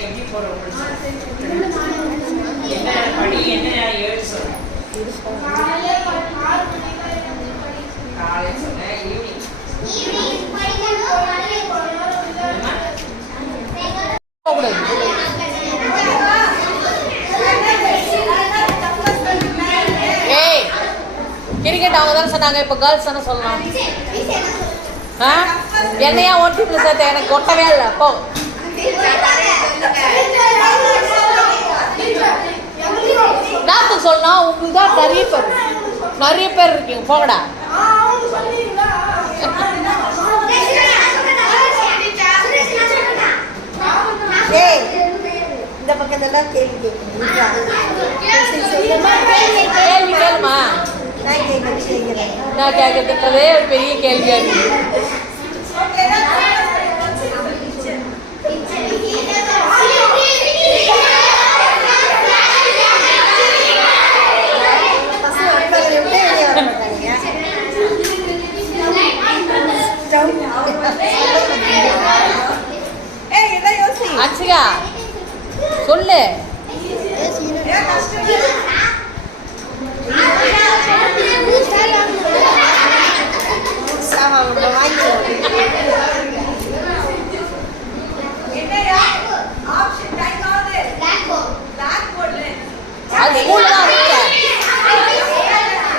எப்படி போறோம் என்ன படி என்ன ஏழு சொல்றேன் காலை சொன்னேன் ஈவினிங் ஏய் கிரிக்கெட் அவங்க தான் சொன்னாங்க இப்போ கேர்ள்ஸ் தானே சொல்லலாம் என்னையா ஒட்டி சேர்த்த எனக்கு ஒட்டவே இல்லை அப்போ நாத்துக்கு சொல்லணும் உங்களுக்கு தான் நிறைய பேர் இருக்கீங்க போகடா இந்த பக்கத்தெல்லாம் கேள்வி கேளுமா நான் கேட்கறதுன்றதே ஒரு பெரிய கேள்வியா இருக்கு அன்சிகா சொல்லு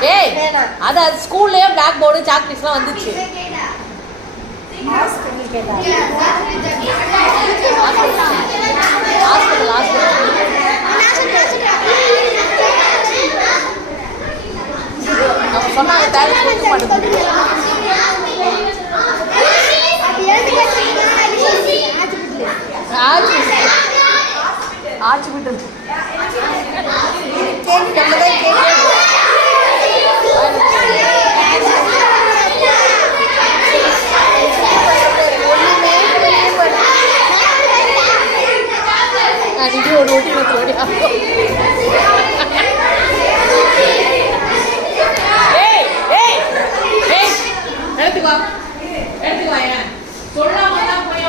ஏய் அது ஸ்கூல்லயே பிளாக் போர்டு சாக்லேட்ஸ்லாம் வந்துச்சு நம்ம சொன்னாங்க பேரண்ட்ஸ் கொடுக்க மாட்டேங்குது ஆச்சு விட்டு அன்றைக்கி ஒரு ஓட்டி ஓடி எடுத்துக்கோ ஏன் சொல்லாம தான் போய்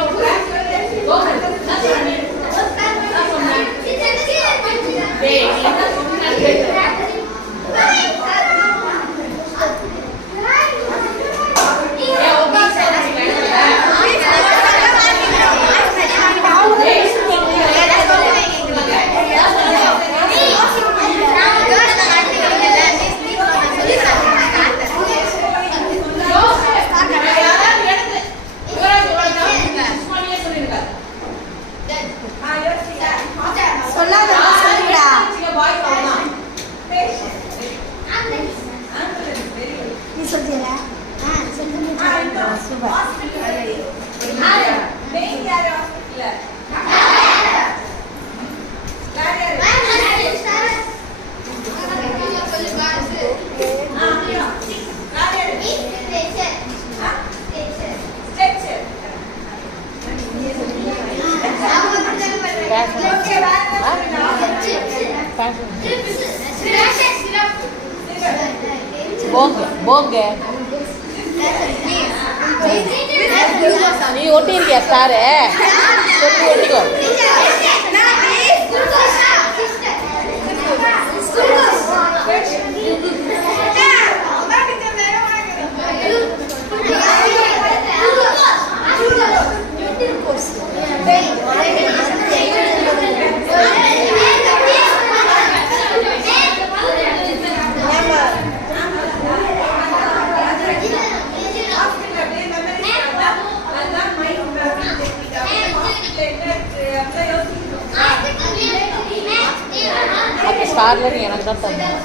போங்க நீ ஒட்டி இருக்கியா ஸ்டாரு சொல்லி ஒட்டிக்கோ ஸ்டார்ல நீ எனக்கு தான் தரணும்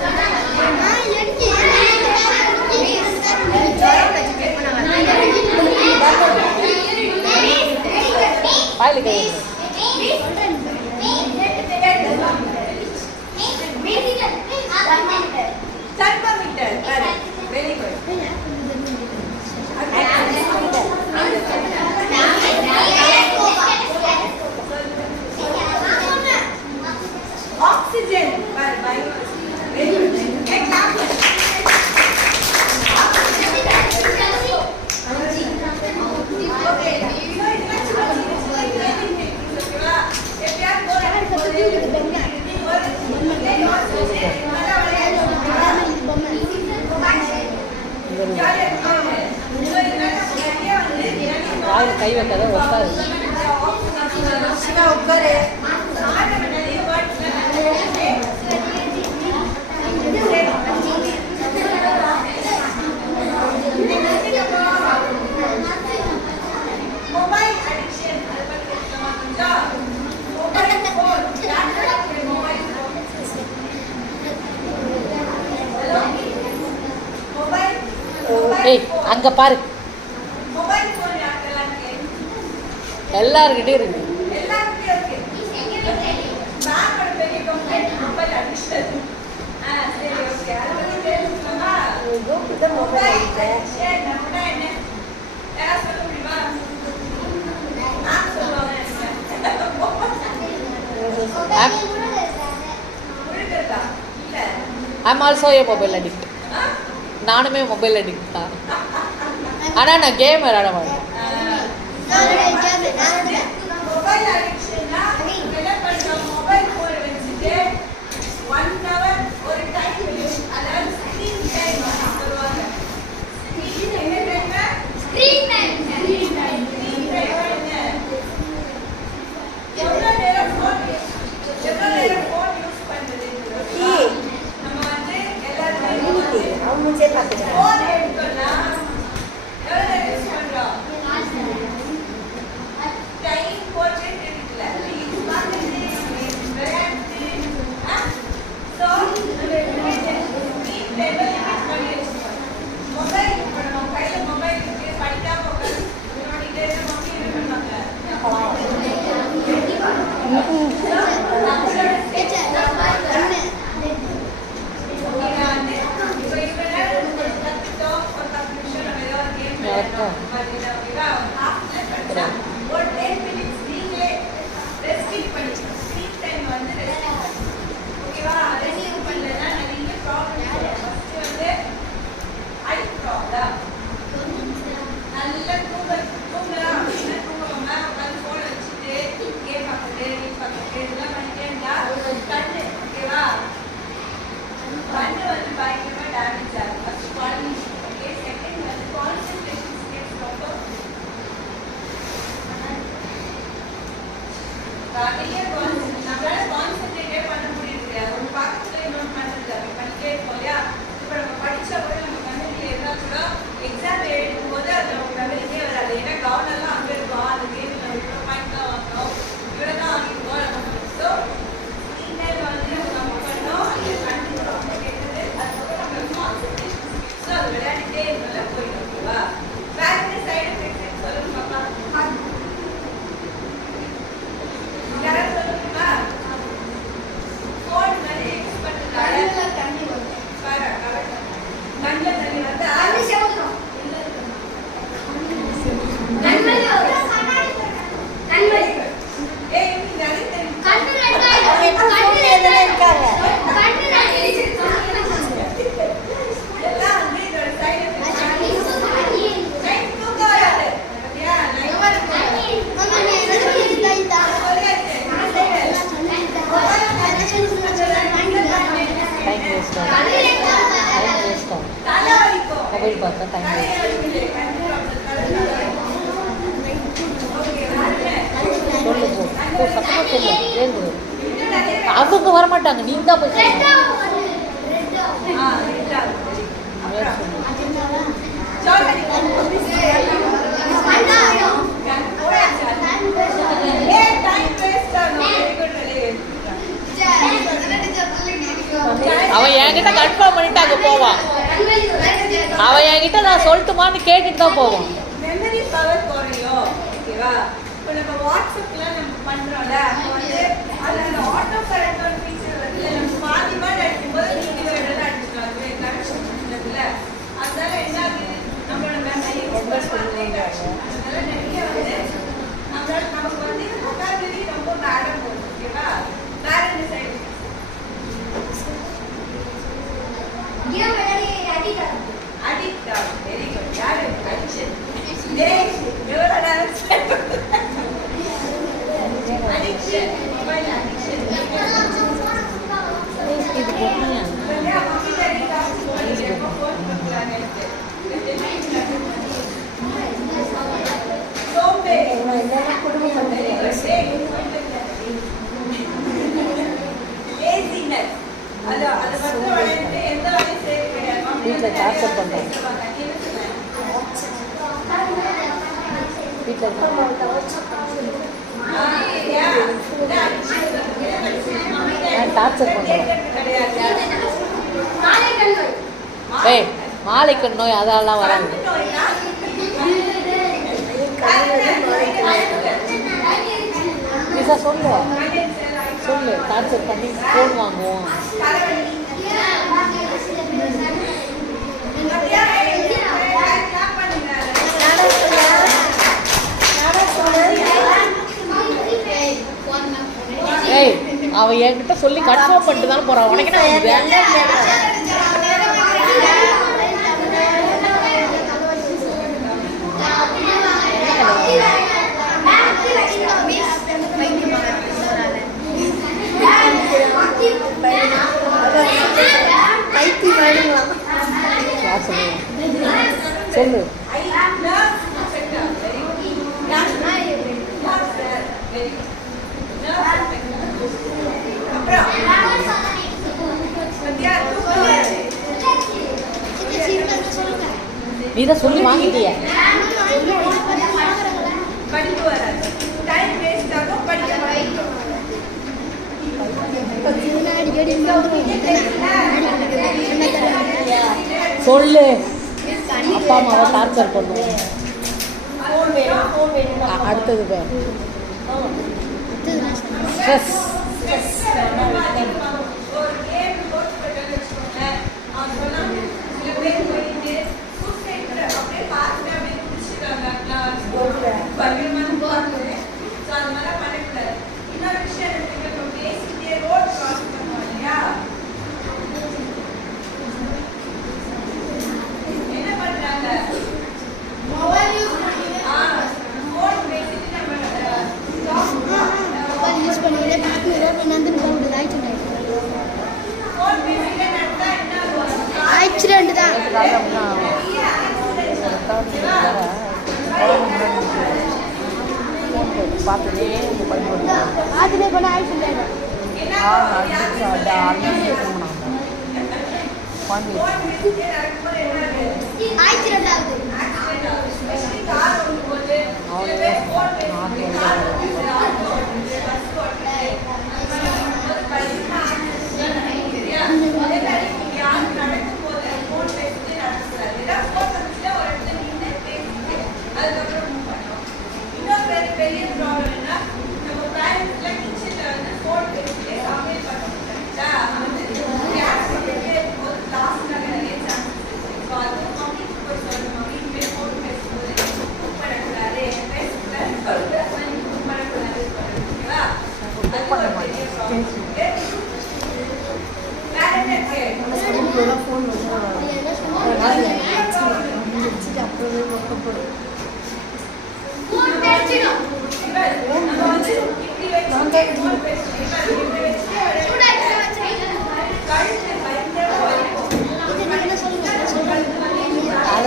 பாயில கை very good oxygen by okay கை வைக்காத உட்காரு. சிவா உட்காரு. ஏய் அங்க பாரு, எல்லாருக்கிட்டே இருக்கு. I'm also a mobile addict. நானுமே மொபைல் அடிக்ட் தான். ஆனால் நான் கேம் விளையாட மாட்டேன். மொபைல் பார்த்தா டைம் சொல்லு போ சத்தமாக சொல்லு ஏந்து. அவங்க வரமாட்டாங்க, நீ தான் போய் சொல்லு. அவன் என்கிட்ட கன்ஃபார்ம் பண்ணிட்டு அங்கே போவான். அவன் என்கிட்ட நான் சொல்லட்டுமான்னு கேட்டுட்டு தான் போவான். மெமரி பவர் குறையும். ஓகேவா? இப்போ நம்ம வாட்ஸ்அப்ல நம்ம பண்றோம்ல, அப்போ வந்து அதுல ஆட்டோ கரெக்ட் ஒரு ஃபீச்சர் வருதுல, நம்ம பாதி வேர்ட் அடிக்கும்போது மீதி வேர்ட் எல்லாம் அடிச்சுக்கலாம். அது கரெக்ஷன் பண்ணதுல அதனால என்ன ஆகுது, நம்மளோட மெமரி ரொம்ப ஸ்பீட் ஆகும். அதனால நிறைய வந்து நமக்கு வந்து vocabulary ரொம்ப பேடா போகுது. ஓகேவா? வேற என்ன சைடு addict ஆகும். Very good. யாரு அடிக்ஷன்? டேய் எவ்வளோ நேரம் அடிக்ஷன், மொபைல் அடிக்ஷன். இது போட்டியா? சோம்பேறி வீட்டில் டார்ச்சர் பண்ணுறேன். வீட்டில் டார்ச்சர் பண்ணுறேன். ஏய், மாலைக்கு நோய் அதெல்லாம் வராது. நிசா சொல்லு சொல்லு, டார்ச்சர் பண்ணி ஃபோன் வாங்குவோம். ஏய், அவ என்கிட்ட சொல்லி கன்ஃபார்ம் பண்ணிட்டு தானே போறான். உனக்கு என்ன வந்து சொல்லு. நீ தான் சொல்லி வாங்கிட்டிய. படிக்க வராது, டைம் வேஸ்ட் ஆகும், படிக்க வராது. சொல்லு, அப்பா அம்மாவை டார்ச்சர் பண்ணுவோம். அடுத்தது ஸ்ட்ரெஸ். இன்னொரு விஷயம் பேசிட்டே ரோட் கிராஸ் பண்ணுவோம் இல்லையா, என்ன பண்றாங்க? மொபைல் யூஸ் பண்ணி ஃபோன் பேசிட்டு நம்ம மொபைல் யூஸ் பண்ணிட்டே ஃபோன் பேசிட்டே நடந்தா என்ன ஆக்சிடென்ட் தான். பார்த்துட்டே அதுல கூட ஆக்சிடென்ட் ஆக்சிடென்ட் ஆகுது. பெரிய ப்ராப்ளம் என்ன, நம்ம பேரண்ட்ஸ்ல கிச்சன்ல வந்து ஃபோன் பேசிட்டே சமையல் பண்ண முடியாதா, வந்து கேஸ் பண்ணிட்டே இருக்கும்போது லாஸ்ட் நிறைய சான்சஸ் இருக்கு. ஸோ அது மம்மி போய் சொல்லணும், மம்மி இனிமேல் ஃபோன் பேசும்போது குக் பண்ணக்கூடாது, பேசக்கூடாது சொல்லுறது, குக் பண்ணக்கூடாது ஓகேவா? அது ஒரு பெரிய ப்ராப்ளம். வேற என்ன இருக்கு? ஃபோன்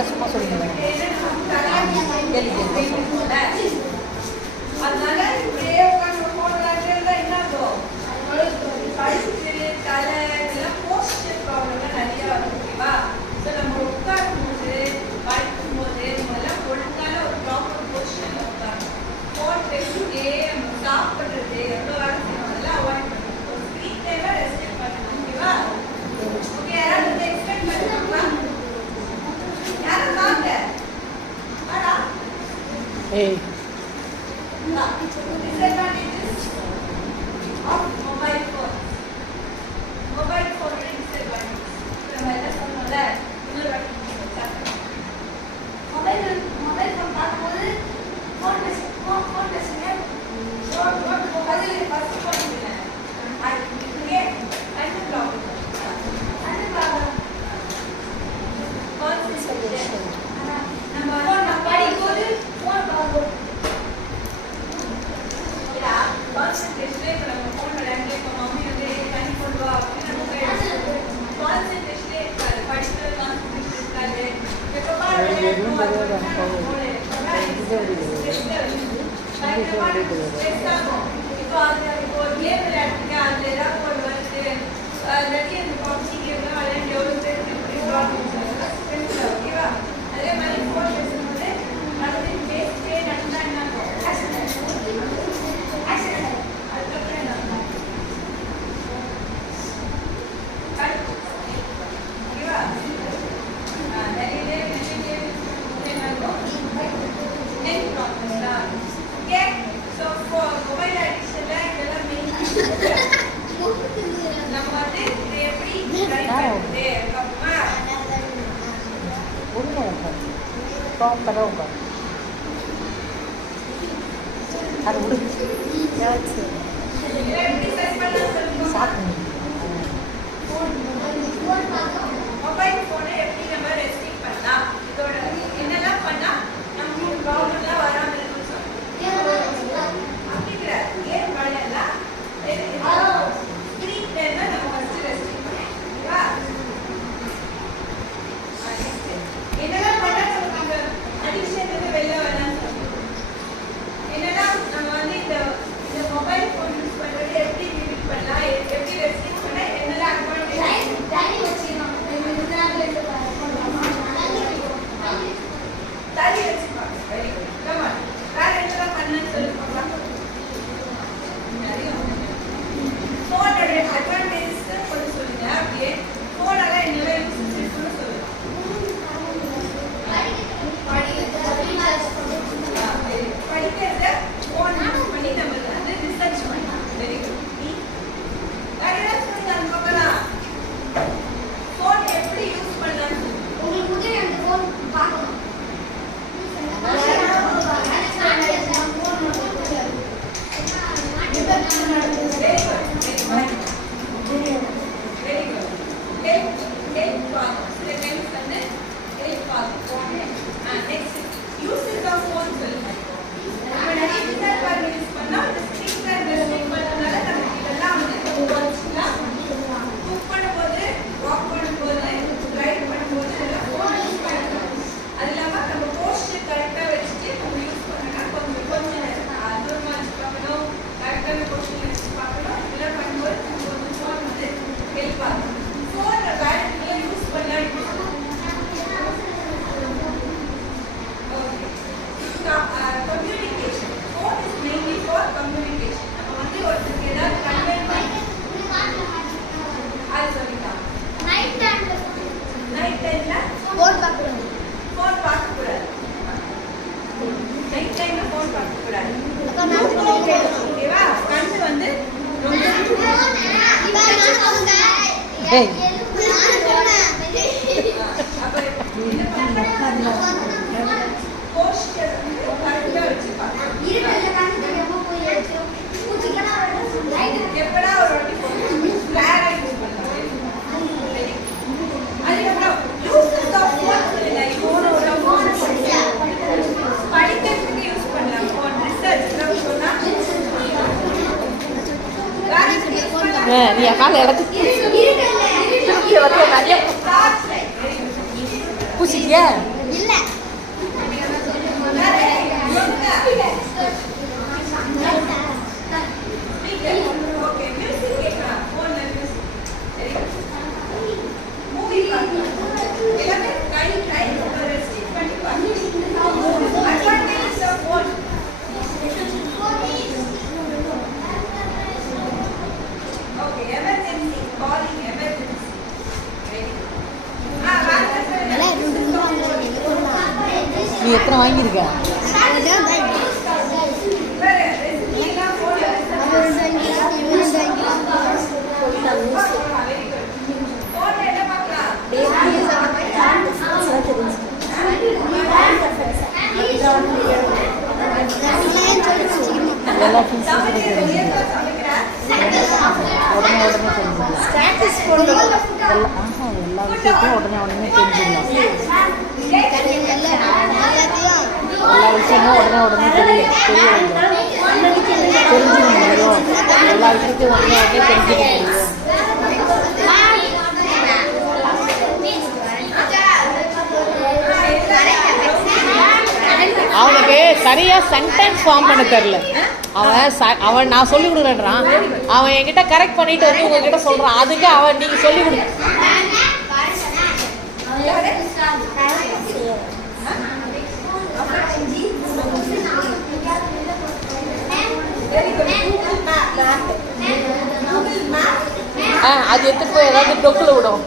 சும்மா சொல்லுங்க. அதனால இப்படியே உட்காந்து ஃபோன் விளையாடுறதா என்ன ஆகும்? கழுத்து, தலை இதெல்லாம் போஸ்டர் ப்ராப்ளம்லாம் நிறைய வரும் ஓகேவா? ஸோ நம்ம உட்காரும் போது படிக்கும் போது நம்மளாம் ஒழுங்கான ஒரு ப்ராப்பர் போஸ்டர்ல உட்காரணும். ஃபோன் பேசிட்டே சாப்பிட்றது எவ்வளோ வேலை செய்யணும் அதெல்லாம் அவாய்ட் பண்ணணும். ஒரு ஸ்க்ரீன் டைமை ரெஸ்ட்ரிக்ட் பண்ணணும் ஓகேவா? ஓகே, யாராவது வந்து எக்ஸ்பெக்ட் பண்ணுவாங்களா? யாரும் வாங்க. வாடா. ஏய், disadvantages of mobile phone. Mobile phone disadvantages. நம்ம என்ன சொன்னோம்ல, இன்னொரு வாட்டி மொபைல் ஃபோன் பார்க்கும்போது ஃபோன் பேசுங்க அதில் ஃபர்ஸ்ட் ஃபோன் இல்லை இங்கே ரெண்டு ப்ராப்ளம் கான்சன்ட்ரேஷன். நம்ம படிக்கும்போது ஃபோன் பார்க்கும்போது கான்சன்ட்ரேஷனே இப்போ நம்ம ஃபோன் விளையாண்டு இப்போ மம்மி வந்து தண்ணி கொண்டு வா அப்படின்னு நம்ம கான்சன்ட்ரேஷனே இருக்காது, படிக்கிறது கான்சன்ட்ரேஷன் இருக்காது. எப்போ ஃபோன் இப்போ அது இப்போ ஒரு கேம் விளையாடுறீங்க, அதில் ஏதாவது ஒரு வருது நிறைய இந்த பப்ஜி கேம்லாம் விளையாண்டு எவ்வளோ பேருக்கு இப்படி ப்ராப்ளம்ஸ் நம்ம வந்து இதை எப்படி சரி பண்றது அதுக்கப்புறமா ஒன்று உட்காரு ப்ராப்பராக உட்காரு அது விடு இதை எப்படி சரி பண்ணலாம் சொல்லுங்க. சாப்பிடுங்க மொபைல் போனை எப்படி நம்ம ரெஸ்ட்ரிக்ட் பண்ணலாம், இதோட என்னெல்லாம் பண்ணா நமக்கு ப்ராப்ளம்லாம் வராம இருக்கும்னு சொல்லுங்க. அப்படிங்கிற ஏன் பண்ணலாம் ஸ்க்ரீன் டைம் நம்ம ஃபர்ஸ்ட் ரெஸ்ட்ரிக்ட் பண்ணலாம். என்னெல்லாம் பண்ணா நமக்கு இந்த அடிக்ஷன் வந்து வெளில வரலாம்னு சொல்லுங்க. என்னெல்லாம் நம்ம வந்து இந்த மொபைல் ஃபோன் யூஸ் பண்றது எப்படி லிமிட் பண்ணலாம், எப்படி ரெஸ்ட்ரிக்ட் பண்ணா என்னெல்லாம் அட்வான்டேஜ் தள்ளி வச்சுப்பாங்க. Very good. Come on. வேற என்னெல்லாம் பண்ணணும்னு சொல்லி பார்க்கலாம். ஃபோனோட அட்வான்டேஜஸ் கொஞ்சம் சொல்லுங்க. அப்படியே ஃபோனால என்னெல்லாம் யூஸ் இருக்குன்னு சொல்லுங்க. படிக்கிறத ஃபோன் யூஸ் பண்ணி நம்ம வந்து ரிசர்ச் பண்ணலாம். Very good. வேற என்ன சொல்லுங்க அந்த பக்கம். ஃபோன் எப்படி யூஸ் பண்ணலாம்னு சொல்லுங்க. உங்களுக்கு முதல்ல அந்த ஃபோன் பார்க்கணும். ஏய் நீ காலை இடத்து திருப்பி வந்து நிறைய பூசிட்டியா இல்ல நீ எத்தனை வாங்கியிருக்க எல்லா ஃபீஸும் உடனே தெரிஞ்சுக்கலாம் எல்லா விஷயத்தையும் உடனே தெரிஞ்சுக்கலாம் எல்லா விஷயமும் உடனே தெரிய தெரிஞ்சுக்க முடியும் எல்லா விஷயத்தையும் உடனே தெரிஞ்சுக்க முடியும் அவனுக்கு சரியா சென்டென்ஸ் ஃபார்ம் பண்ண தெரியல. அவன் நான் சொல்லி கொடுக்குறேன்றான். அவன் என்கிட்ட கரெக்ட் பண்ணிட்டு வந்து உங்ககிட்ட சொல்றான். அதுக்கு அவன் நீங்க சொல்லி கொடு. அது எடுத்துட்டு போய் ஏதாவது டொக்குல விடும்.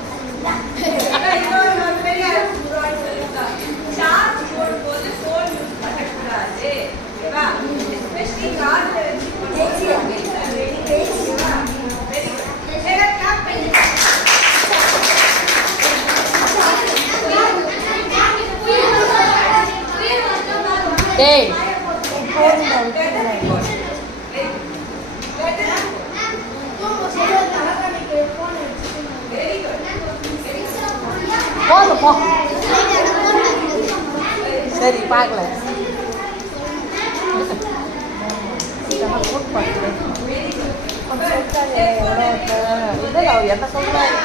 especially போ. சரி பார்க்கல. என்ன சொல்றாரு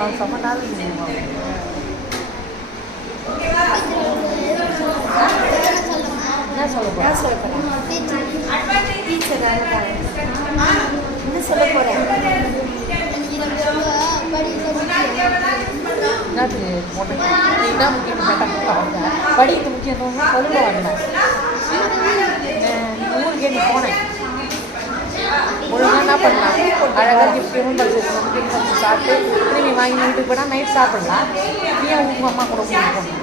அவன் செம்ம நாள் என்ன சொல்ல போறேன் என்னத்துக்கு என்ன முக்கியம் அவங்க படிக்கிறது முக்கியம் சொல்ல வரல. ஊருக்கே நீ போனேன் ஒழுங்காக என்ன பண்ணலாம் அழகாக கிஃப்ட் பர்ச்சேஸ் சாப்பிட்டு திரும்பி வாங்கி வீட்டுக்கு போனால் நைட் சாப்பிடலாம். நீ உங்கள் அம்மா கூட போகணும்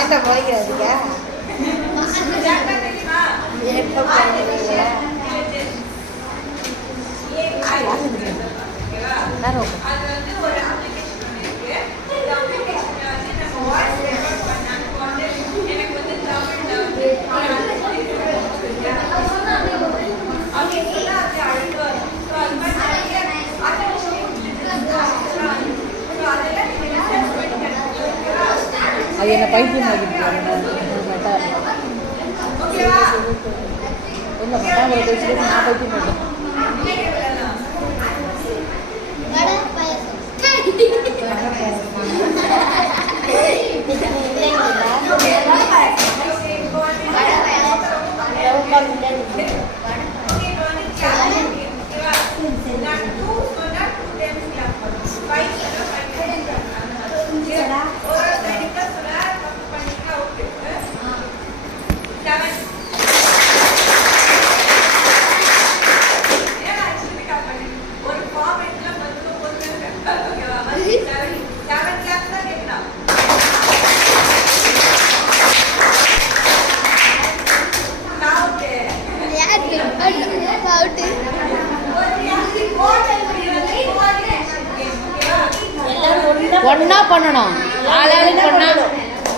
ஏன்டா போய்க்கிறதுக்க நேரம் அது என்ன பைத்தியம் ஆகிட்டு இல்லை மட்டாங்களை பேசிட்டு நான் பைத்தியம் ஆகிட்டேன். ஒன்னா பண்ணணும். ஆளாளுக்கு பண்ணா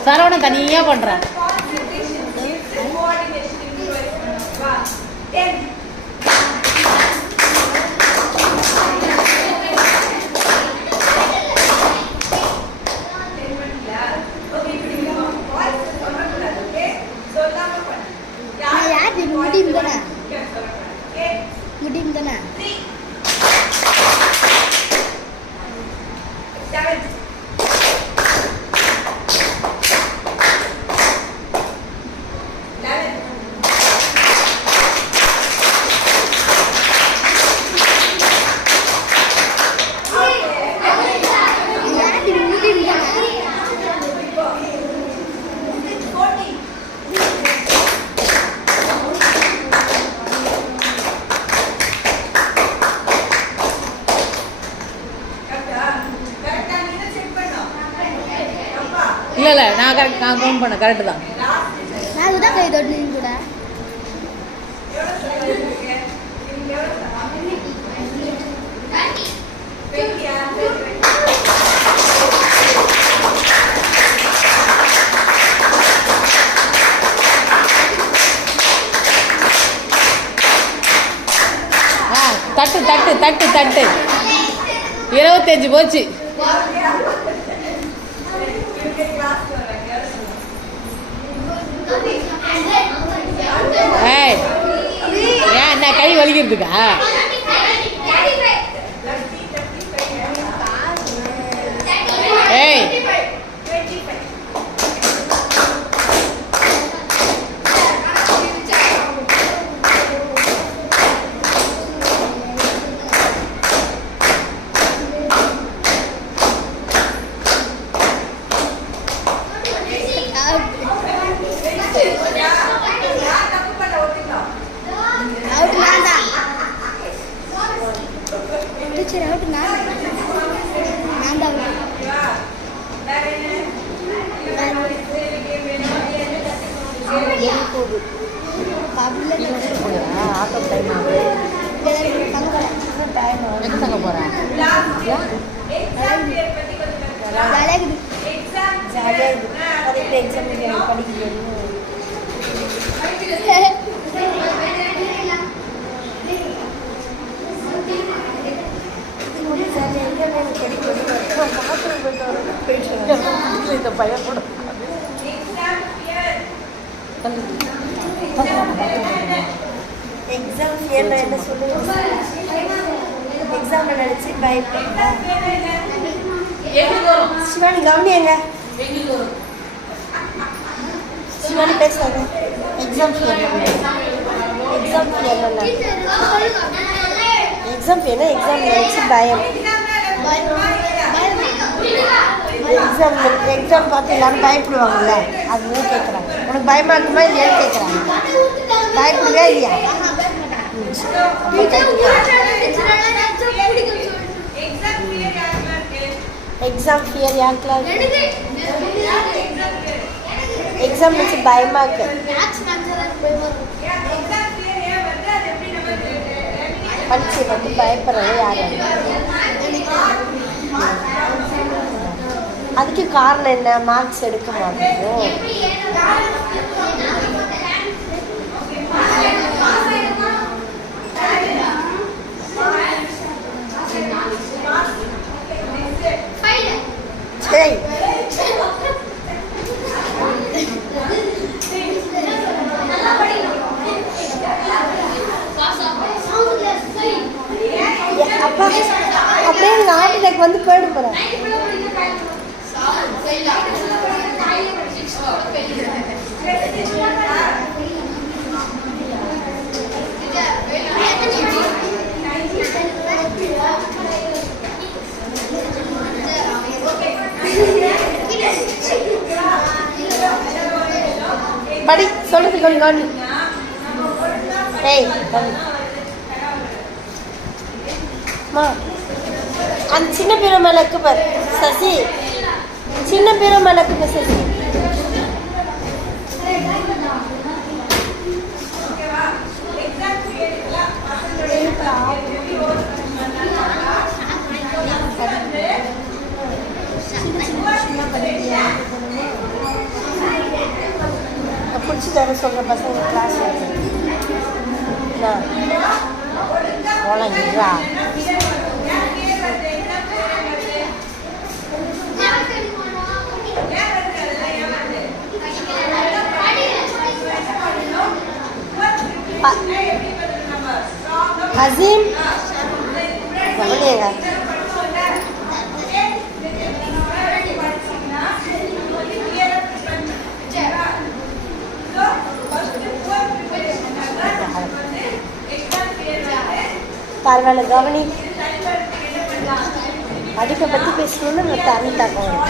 சரவணன் தனியா பண்றேன். முடியும் தானே இல்லை நான் கரெக்ட் நான் கவுண்ட் பண்ணேன் கரெக்டு தான். நான் இதுதான் கை தொட்டு கூட தட்டு தட்டு தட்டு தட்டு 25 போச்சு. ஏய் ஏன் என்ன கை வலிக்கிறதுக்கா? ஏய் டீச்சர் அவுட் நான் தான் ஆட்டோ டைம் ஆகுது. எங்கே தங்க போகிறேன்? ஜாலியாக இருக்குது. அதுக்கு எக்ஸாம் படிக்கிறது எக்ஸாம் ஏன்னா என்ன சொல்லுங்க. எக்ஸாம் நினச்சி பயப்பட சிவானி கவனியங்க. சிவானி பேசுவாங்க. Exam fear exam fear exam ஃபியர்னா எக்ஸாம் நினச்சி பயம். எக்ஸாம் பார்த்து எல்லாரும் பயப்படுவாங்கல்ல, அதுதான் கேட்குறாங்க. உனக்கு பயமா இருக்குமா இல்லையான்னு கேட்குறாங்க. பயப்படுவே இல்லையா? எக்ஸாம் ஃபியர் யாருக்கெல்லாம் எக்ஸாம் வச்சு பயமா இருக்கு. பரீட்சை பற்றி பயப்படுறது யாரு? அதுக்கு காரணம் என்ன? மார்க்ஸ் எடுக்க மாட்டோம். சரி அப்பா அப்படியே எங்கள் ஆட்டில் வந்து போயிட போகிறேன். படி சொல்றது கொஞ்சம் ஏய் மா அந்த சின்ன பீரோ மேலே இருக்கு பாரு சசி. சின்ன பீரோ மேலே இருக்கு சசி. பிடிச்சி தர சொல்கிற பசங்க கிளாஸ் போலங்கா அசீம் கவனியங்க. பரவாயில்ல கவனி. படிப்பை பற்றி பேசணும்னு நான் தண்ணி தக்கோம்.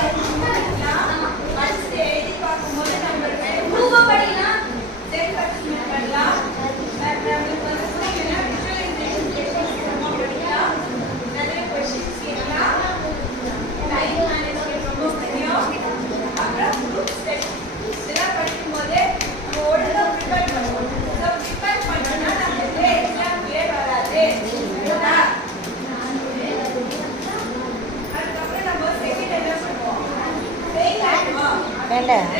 வேண்டாம்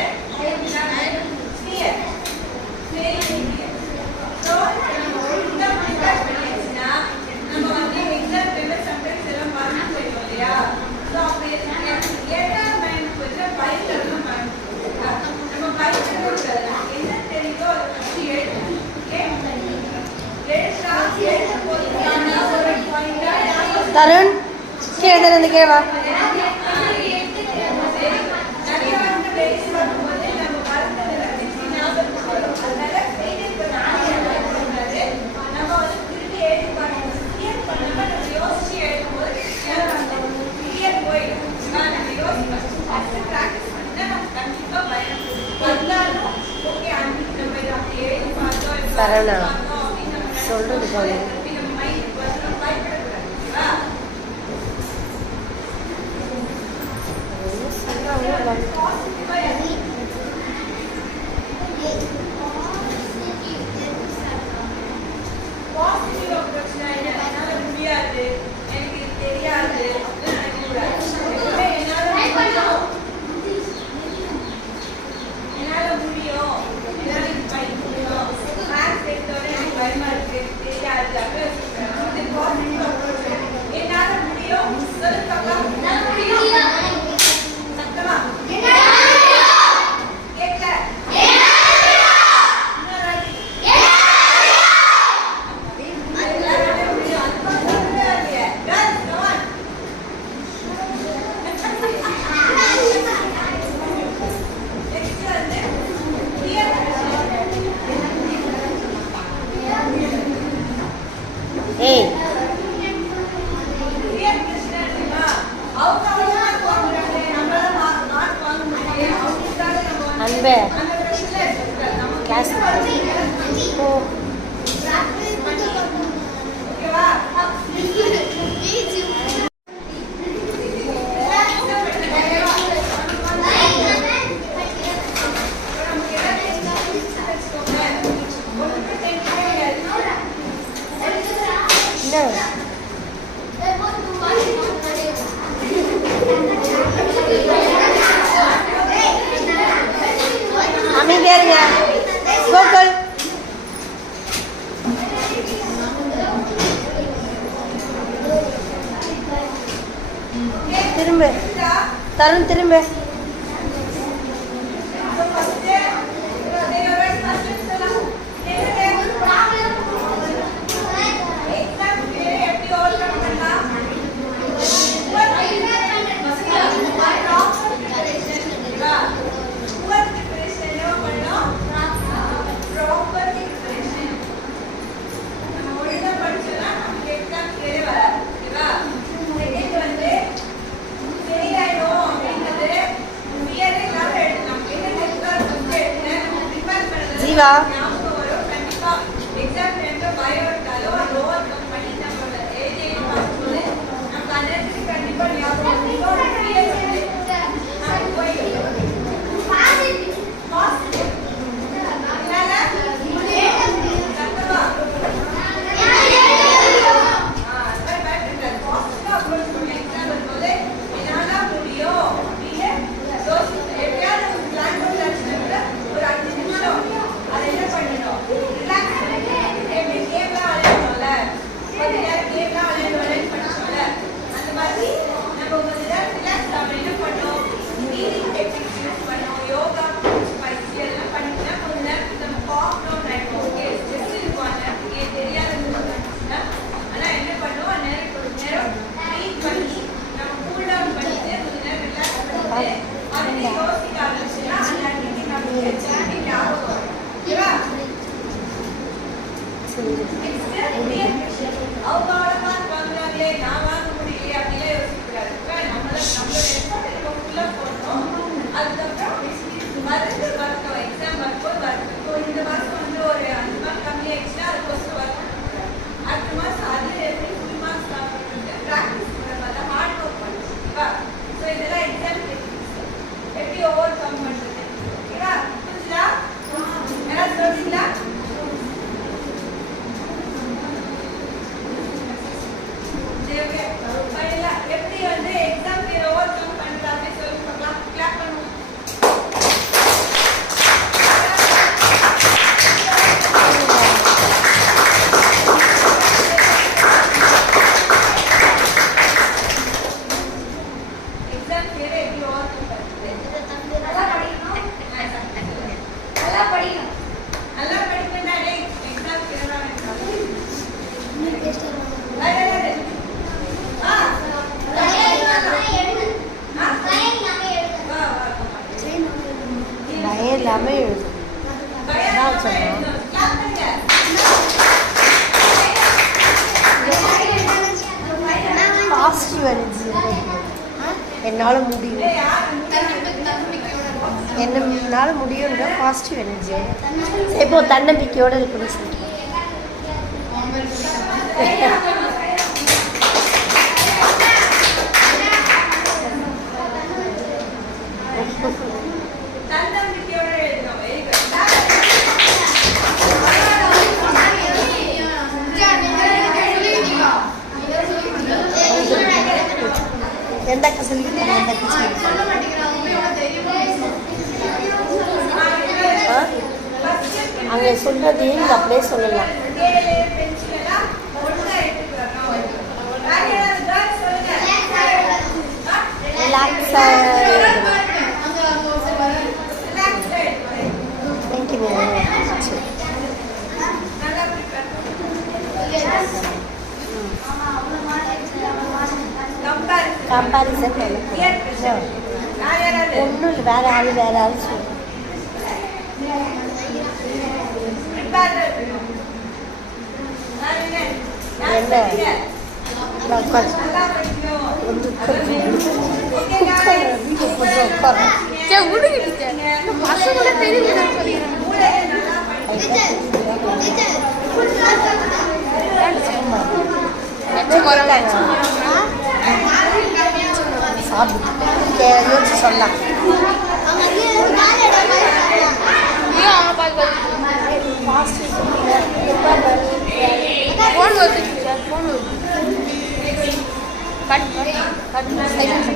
தருண் கீழே இருந்து கேவா. சரணா சொல்றது போல ஏய் ரியல் பிரச்சனை என்னன்னா அவங்க மார்க் வாங்குறாங்க, நம்மளால மார்க் வாங்க முடியல. அவங்களுக்காக நம்ம வந்து அன்பே அந்த பிரச்சனை இருக்கக்கூடாது. நம்ம கிளாஸ் ஓ ஓகேவா? என்ன அமைதியா இருங்க கோகுல் திரும்ப தருண் திரும்ப ஜீவா பயம் இல்லாமல் எழுதும் நான் சொன்னேன் பாசிட்டிவ் எனர்ஜி என்னால் முடியும் என்னால் முடியும்ன்ற பாசிட்டிவ் எனர்ஜி இப்போ தன்னம்பிக்கையோடு இருக்கணும் சொல்கிறேன் எந்த அக்கா சொல்லிக்கிட்டேன் எந்த அக்கா அங்கே சொல்கிறதையும் இங்கே அப்படியே சொல்லலாம் ரிலாக்ஸாக தேங்க்யூ கம்பேரிசன் ஒன்றும் இல்லை வேறு ஆள் சொல்லு என்ன நான் உட்காரு வந்து உட்காரு சரி விடுங்க டீச்சர் பசங்கள தெரியுது சாப்பிட்டு யோசிச்சு சொல்லலாம் ஃபோன் வருது ஃபோன் வருது கட் கட் சைலன்ஸ்